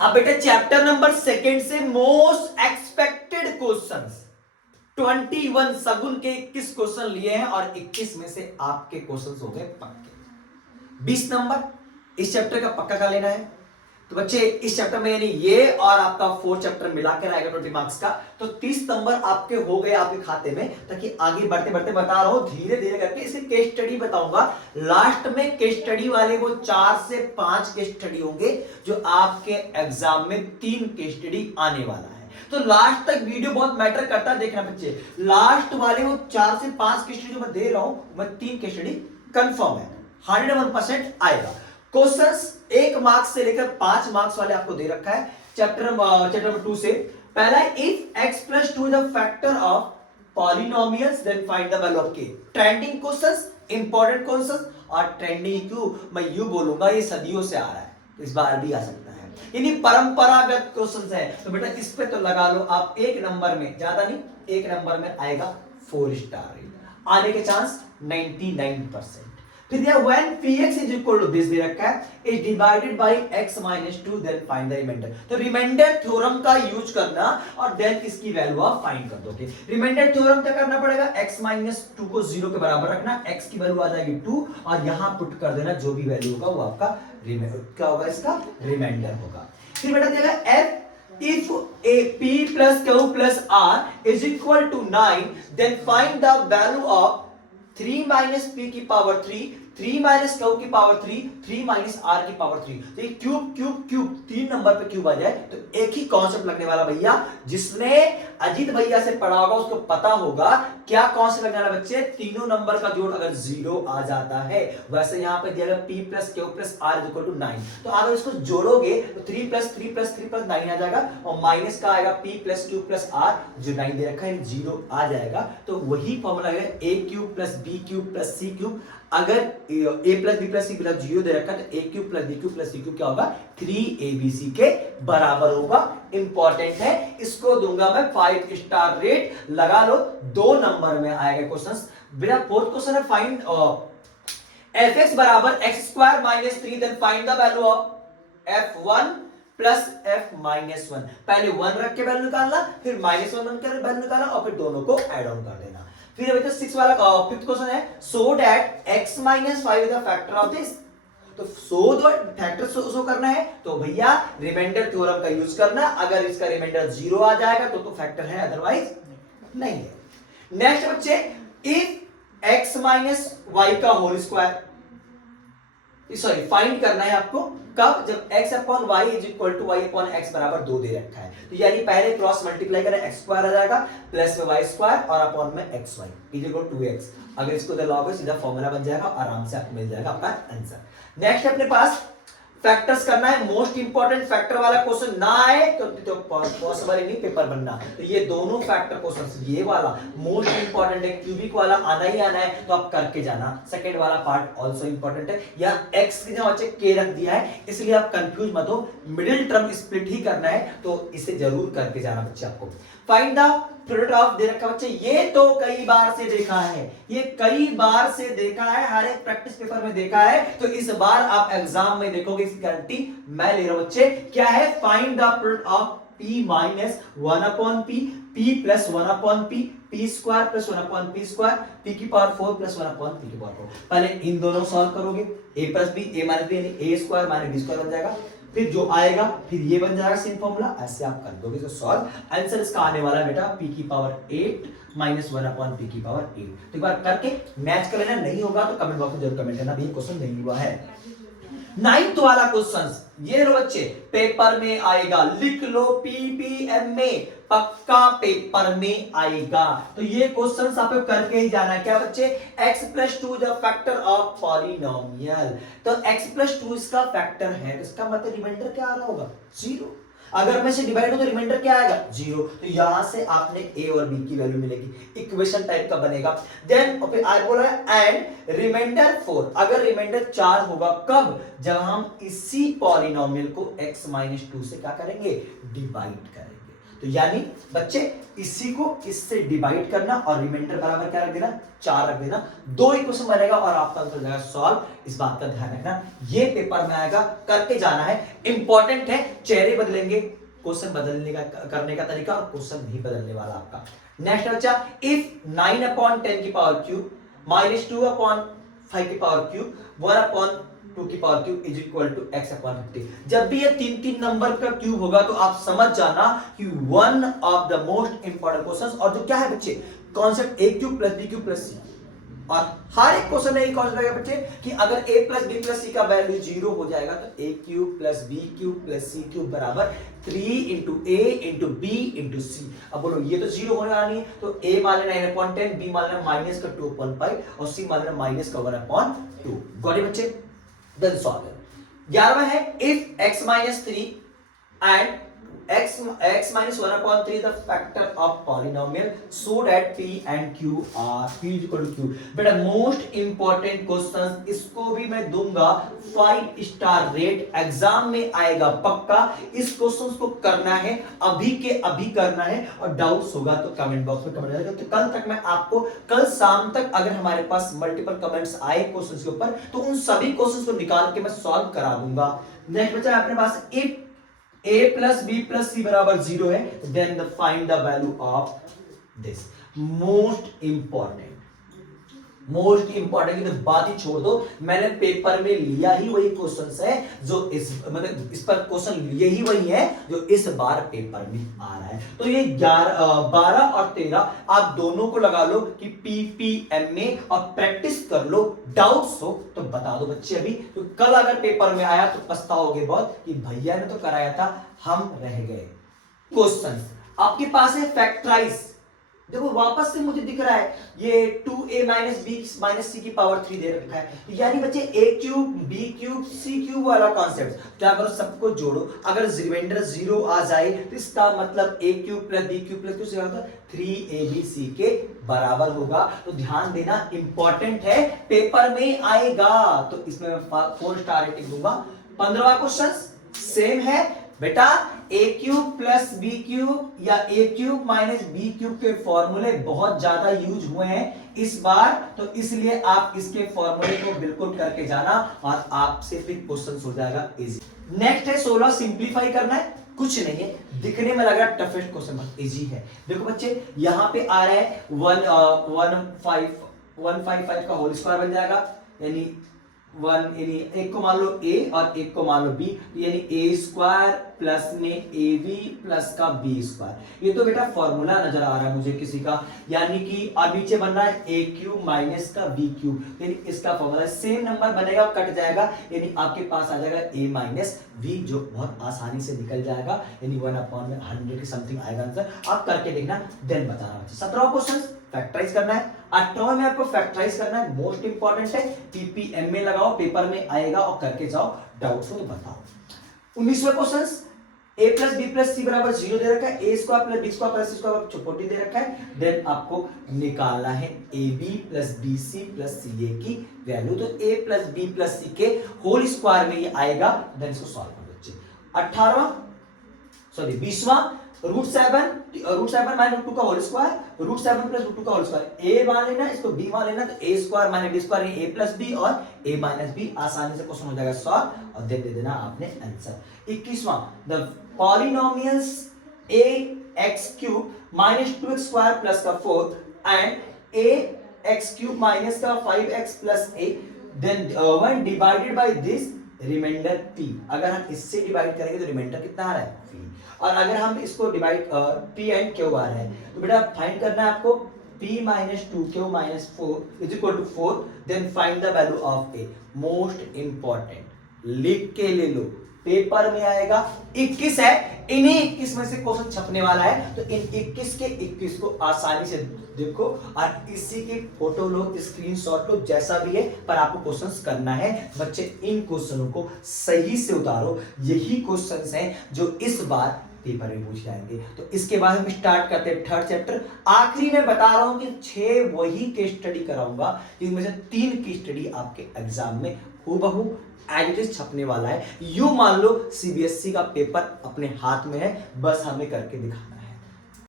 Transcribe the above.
अब बेटा chapter number second से मोस्ट एक्सपेक्टेड क्वेश्चंस 21 सगुन के 21 क्वेश्चन लिए हैं और 21 में से आपके क्वेश्चंस हो गए पक्के। 20 नंबर इस चैप्टर का पक्का का लेना है। तो बच्चे इस चैप्टर में यानी ये और आपका 4 चैप्टर मिलाकर आएगा 20 मार्क्स का, तो 30 नंबर आपके हो गए आपके खाते में। ताकि आगे बढ़ते बढ़ते बता रहा हूं धीरे धीरे करके, इसे केस स्टडी बताऊंगा लास्ट में। केस स्टडी वाले वो 4 से 5 केस स्टडी होंगे जो आपके एग्जाम में 3 केस स्टडी आने वाला है। तो लास्ट तक वीडियो बहुत मैटर करता है, देखना बच्चे। लास्ट वाले वो 4 से 5 केस स्टडी जो मैं दे रहा हूं, मैं 3 केस स्टडी कंफर्म है, 101% आएगा। क्वेश्चंस 1 मार्क्स से लेकर 5 मार्क्स वाले आपको दे रखा है चैप्टर नंबर 2 से। पहला है if x + 2 is the factor of polynomials then find the value of k। Trending questions, important questions, और ट्रेंडिंग क्यों मैं यूं बोलूंगा, ये सदियों से आ रहा है, इस बार भी आ सकता है, यानी परंपरागत क्वेश्चंस है। तो बेटा इस पे तो लगा लो आप 1 नंबर में, ज्यादा नहीं 1 नंबर में आएगा 4 स्टार रेट आने के चांस 99%। फिर दिया when px is equal to this दे रखा है is divided by x minus 2 then find the remainder। तो रिमाइंडर थ्योरम का यूज करना और देन इसकी वैल्यू आप फाइंड कर दोगे। रिमाइंडर थ्योरम क्या करना पड़ेगा, x minus 2 को 0 के बराबर रखना, x की वैल्यू आ जाएगी 2 और यहां पुट कर देना जो भी वैल्यू होगा वो आपका क्या होगा, इसका रिमाइंडर होगा। फिर बेटा देगा f if a p plus q plus r is equal to 9 then find the value of 3 minus p की पावर 3, 3 minus q की पावर 3, 3 minus r की पावर 3। तो ये क्यूब क्यूब क्यूब 3 नंबर पे क्यूब आ जाए तो एक ही कॉन्सेप्ट लगने वाला भैया। जिसने अजीत भैया से पढ़ा होगा उसको पता होगा क्या कॉन्सेप्ट लगने वाला बच्चे। तीनों नंबर का जोड़ अगर 0 आ जाता है, वैसे यहां पे दिया गया p + q + r = 9, तो अगर इसको जोड़ोगे तो 3 + 3 + 3 + 9 आ जाएगा और माइनस का आएगा p + q + r जो 9 दे रखा है 0 आ जाएगा। तो वही फॉर्मूला है a³ + b³ + c³। अगर a + b + c + 0 दे रखा है तो a³ + b³ + c³ क्या होगा, 3abc के बराबर होगा। इंपॉर्टेंट है, इसको दूंगा मैं 5 स्टार रेट, लगा लो 2 नंबर में आएगा क्वेश्चंस। बेटा फोर्थ क्वेश्चन है find fx = x² - 3 then find the value of f1 + f-1। पहले 1 रख के वैल्यू निकालना, फिर -1 रख के वैल्यू निकालना और फिर दोनों को ऐड ऑन कर देना। फिर अभी तो 6 वाला 5th क्वेश्चन है so that x - 5 is the factor of this. तो सो दो फैक्टर शो करना है तो भैया रिमाइंडर थ्योरम का यूज करना। अगर इसका रिमाइंडर 0 आ जाएगा तो फैक्टर है, अदरवाइज नहीं है। नेक्स्ट बच्चे इफ x - y का होल स्क्वायर, सॉरी फाइंड करना है आपको कब, जब x/y = y/x बराबर 2 दे रखा है। तो यानी पहले क्रॉस मल्टीप्लाई करें x² आ जाएगा प्लस में y² और अपॉन में xy = 2x। अगर इसको इधर लाओगे सीधा फॉर्मूला बन जाएगा, आराम से आपको मिल जाएगा आपका आंसर। नेक्स्ट अपने पास फैक्टर्स करना है। मोस्ट इंपॉर्टेंट फैक्टर वाला क्वेश्चन ना आए तो पॉसिबल ही नहीं पेपर बनना। तो ये दोनों फैक्टर क्वेश्चंस, ये वाला मोस्ट इंपॉर्टेंट है, क्यूबिक वाला आना ही आना है तो आप करके जाना। सेकंड वाला पार्ट आल्सो इंपॉर्टेंट है। या x की जगह बच्चे k रख दिया है इसलिए आप कंफ्यूज मत हो, मिडिल टर्म स्प्लिट ही करना है तो इसे जरूर करके जाना बच्चे। आपको फाइंड द प्रोडक्ट ऑफ दे रखा बच्चे, ये तो कई बार से देखा है, ये कई बार से देखा है, हर एक प्रैक्टिस पेपर में देखा है, तो इस बार आप एग्जाम में देखोगे, इसकी गारंटी मैं ले रहा हूं बच्चे। क्या है, find the product of p - 1/p, p + 1/p, p² + 1/p², p की पावर 4 + 1/p की पावर 4। पहले इन दोनों सॉल्व करोगे, a + b a - b यानी a² - b² बन जाएगा। फिर जो आएगा फिर ये बन जाएगा सेम फॉर्मूला, ऐसे आप कर दोगे तो सॉल्व। आंसर इसका आने वाला है बेटा p की पावर 8 - 1/p की पावर 8। तो एक बार करके मैच कर लेना, नहीं होगा तो कमेंट बॉक्स में जरूर कमेंट करना, ये क्वेश्चन नहीं हुआ है। 9th वाला क्वेश्चन ये लो बच्चे, पेपर में आएगा, लिख लो पीपीएम में, पक्का पेपर में आएगा। तो ये क्वेश्चंस आपको करके ही जाना है। क्या बच्चे, x + 2 the factor of polynomial. तो x + 2 इसका फैक्टर है, तो इसका मतलब रिमाइंडर क्या आ रहा होगा, 0। अगर मैं से डिवाइड हो तो रिमाइंडर क्या आएगा, 0। तो यहां से आपने a और b की वैल्यू मिलेगी, इक्वेशन टाइप का बनेगा। देन फिर आई बोला एंड रिमाइंडर 4, अगर रिमाइंडर 4 होगा कब, जब हम इसी पॉलिनोमियल को x - 2 से क्या करेंगे, डिवाइड करेंगे। तो यानी बच्चे इसी को इससे डिवाइड करना और रिमाइंडर बराबर क्या रख देना, 4 रख देना, 2 इक्वेशन बनेगा और आपका आंसर हो जाएगा सॉल्व। इस बात का ध्यान रखना, ये पेपर में आएगा, करके जाना है, इंपॉर्टेंट है। चेहरे बदलेंगे, क्वेश्चन बदलने का करने का तरीका और क्वेश्चन नहीं बदलने वाला आपका। नेक्स्ट बच्चा, इफ 9/10 की पावर क्यूब माइनस 2/5 की पावर क्यूब 1/2 की power cube is equal to x/50। जब भी ये 3 नंबर का क्यूब होगा तो आप समझ जाना कि one of the most important question. और जो क्या है बच्चे, concept a cube plus b cube plus c, और हर एक क्वेश्चन में यही कॉन्सेप्ट रहेगा बच्चे कि अगर a plus b plus c का वैल्यू 0 हो जाएगा तो a cube plus b cube plus c cube बराबर 3 into a into b into c। अब बोलो ये तो 0 होने वाला नहीं है, तो a मान लेना 9/10, b मान लेना माइनस का 2/5 और c मान लेना माइनस का 1/2। गॉट इट बच्चे? Then solve. 11वां है, if x minus 3 and x minus 1/3 the factor of polynomial so that p and q are p equal to q। बेटा मोस्ट इंपॉर्टेंट क्वेश्चन, इसको भी मैं दूंगा 5 स्टार रेट, एग्जाम में आएगा पक्का। इस क्वेश्चन को करना है, अभी के अभी करना है, और डाउट्स होगा तो कमेंट बॉक्स में कमेंट करेगा। तो कल तक मैं आपको, कल शाम तक अगर हमारे पास मल्टीपल कमेंट्स आए क्वेश्चन के ऊपर तो उन सभी क्वेश्चन को निकाल के मैं सॉल्व करा दूंगा। नेक्स्ट बच्चा अपने पास, if a plus b plus c बराबर 0 है, then the find the value of this। Most important की तो बात ही छोड़ दो, मैंने पेपर में लिया ही वही क्वेश्चन है जो इस मतलब इस पर क्वेश्चन लिए ही वही है जो इस बार पेपर में आ रहा है। तो ये 12 और 13 आप दोनों को लगा लो कि पीपीएम में, और प्रैक्टिस कर लो। डाउट्स हो तो बता दो बच्चे अभी, तो कल अगर पेपर में आया तो पछताओगे बहुत कि भैया ने तो कराया था, हम रह गए। क्वेश्चन आपके पास है फैक्टराइज, देखो वापस से मुझे दिख रहा है ये 2a माइनस बी माइनस सी की पावर 3 दे रखा है, यानी बच्चे a cube B cube C cube वाला कॉन्सेप्ट। क्या करो, सबको जोड़ो, अगर रिमाइंडर 0 आ जाए तो इसका मतलब a cube plus B cube plus क्या होगा, 3abc के बराबर होगा। तो ध्यान देना, इंपॉर्टेंट है, पेपर में आएगा, तो इसमें मैं 4 स्टार रेटिंग दूंगा। 15वां क्वेश्चन सेम है बेटा, a cube plus B cube या a cube minus B cube के फॉर्मूले बहुत ज्यादा यूज हुए हैं इस बार, तो इसलिए आप इसके फॉर्मूले को बिल्कुल करके जाना और आपसे फिर क्वेश्चन हो जाएगा इजी। नेक्स्ट है 16, सिंप्लीफाई करना है, कुछ नहीं है, दिखने में लग रहा है टफेस्ट क्वेश्चन, इजी है। देखो बच्चे यहाँ पे आ रहा है 155 का होल स्क्वायर बन जाएगा, यानी एक को मान लो a और एक को मान लो b, यानी a स्क्वायर प्लस में ab प्लस का b स्क्वायर। ये तो बेटा फॉर्मूला नजर आ रहा है मुझे किसी का, यानी कि और नीचे बन रहा है a क्यूब माइनस का b क्यूब, यानी इसका फॉर्मूला सेम नंबर बनेगा, कट जाएगा, यानी आपके पास आ जाएगा a माइनस b, जो बहुत आसानी से निकल जाएगा, यानी 1/100 के समथिंग आएगा आंसर। आप करके देखना, देन बताना। 17वां क्वेश्चन फैक्टराइज करना है, 18वां में आपको फैक्टराइज करना है, मोस्ट इंपॉर्टेंट है, पीपीएम में लगाओ, पेपर में आएगा, और करके जाओ, डाउट्स हो तो बताओ। 19वां question, a plus B plus C बराबर 0 दे रखा है, a square plus B square plus C square 40 दे रखा है, देन आपको निकालना है ab plus bc plus ca की वैल्यू। तो a plus b plus c के होल स्क्वायर में ये आएगा, देन इसको सॉल्व करो बच्चे। 20वां √7 माइनस √2 का होल स्क्वायर, √7 प्लस √2 का होल स्क्वायर, a मान लेना, इसको b मान लेना, तो a square minus b square a plus b और a माइनस b, आसानी से क्वेश्चन हो जाएगा सॉल्व, और दे देना आपने आंसर। 21वां, the polynomials ax³ minus 2x square plus का 4 एंड ax³ माइनस का 5x plus a, then when divided by this remainder p, अगर हम इससे डिवाइड करेंगे तो रिमाइंडर कितना आ रहा है p, और अगर हम इसको डिवाइड p एंड q आ रहा है, तो बेटा फाइंड करना है आपको p minus 2q minus 4 is equal to 4, then find the value of a। Most important, लिख के ले लो, पेपर में आएगा। 21 है, इन्हीं 21 में से क्वेश्चन छपने वाला है, तो इन 21 के 21 को आसानी से देखो और इसी की फोटो लो, स्क्रीनशॉट लो, जैसा भी है, पर आपको क्वेश्चंस करना है बच्चे। इन क्वेश्चनों को सही से उतारो, यही क्वेश्चंस हैं जो इस बार पेपर में पूछ जाएंगे। तो इसके बाद हम स्टार्ट करते हैं 3rd चैप्टर। आखिरी में बता रहा हूं कि 6 वही केस स्टडी कराऊंगा, इनमें से 3 की स्टडी आपके एग्जाम में हूबहू एज इट इज छपने वाला है। यूं मान लो सीबीएसई का पेपर अपने हाथ में है, बस हमें करके दिखाना है।